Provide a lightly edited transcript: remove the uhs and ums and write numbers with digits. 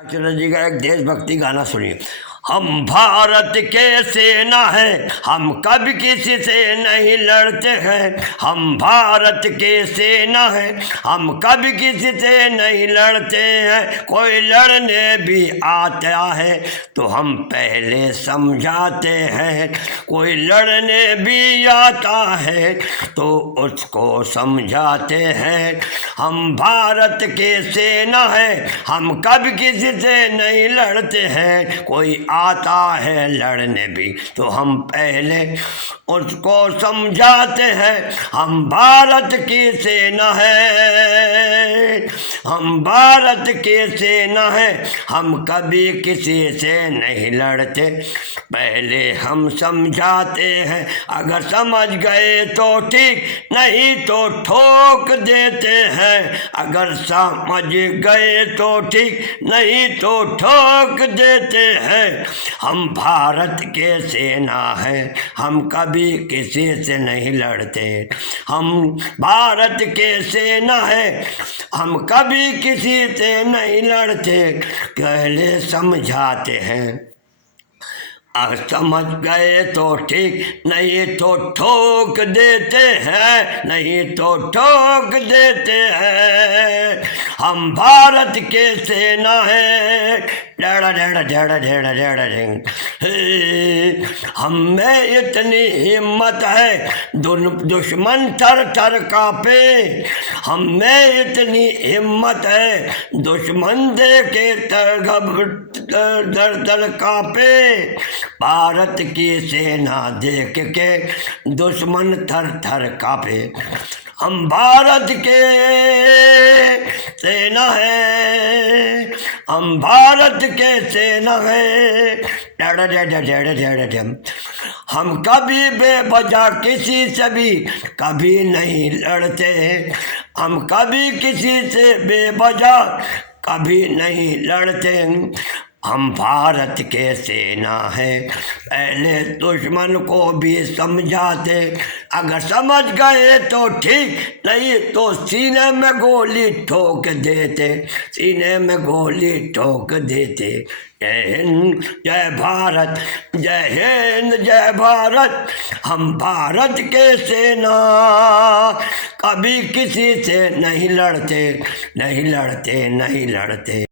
अक्षरा जी का एक देशभक्ति गाना सुनिए। हम भारत के सेना है, हम कभी किसी से नहीं लड़ते हैं। हम भारत के सेना है, हम कभी किसी से नहीं लड़ते हैं। कोई लड़ने भी आता है तो हम पहले समझाते हैं। कोई लड़ने भी आता है तो उसको समझाते हैं। हम भारत के सेना है, हम कभी किसी से नहीं लड़ते हैं। कोई आता है लड़ने भी तो हम पहले उसको समझाते हैं। हम भारत की सेना है, हम भारत की सेना है, हम कभी किसी से नहीं लड़ते, पहले हम समझाते हैं। अगर समझ गए तो ठीक, नहीं तो ठोक देते हैं। अगर समझ गए तो ठीक, नहीं तो ठोक देते हैं। हम भारत के सेना है, हम कभी किसी से नहीं लड़ते। हम भारत के सेना है, हम कभी किसी से नहीं लड़ते, पहले समझाते हैं। अगर समझ गए तो ठीक, नहीं तो ठोक देते हैं, नहीं तो ठोक देते हैं। हम भारत के सेना है, डेढ़ डेढ़ डेढ़ डेढ़ डेढ़ डेढ़। हम में इतनी हिम्मत है, दुश्मन थर थर कांपे। हम में इतनी हिम्मत है, दुश्मन देखे दर दर कांपे। भारत की सेना देख के दुश्मन थर थर कांपे। हम भारत के सेना है, हम भारत के सेना है, डर डर डर डर। हम कभी बेवजह किसी से भी कभी नहीं लड़ते। हम कभी किसी से बेवजह कभी नहीं लड़ते। हम भारत के सेना है, पहले दुश्मन को भी समझाते। अगर समझ गए तो ठीक, नहीं तो सीने में गोली ठोक देते, सीने में गोली ठोक देते। जय हिंद जय भारत, जय हिंद जय भारत। हम भारत के सेना कभी किसी से नहीं लड़ते, नहीं लड़ते, नहीं लड़ते।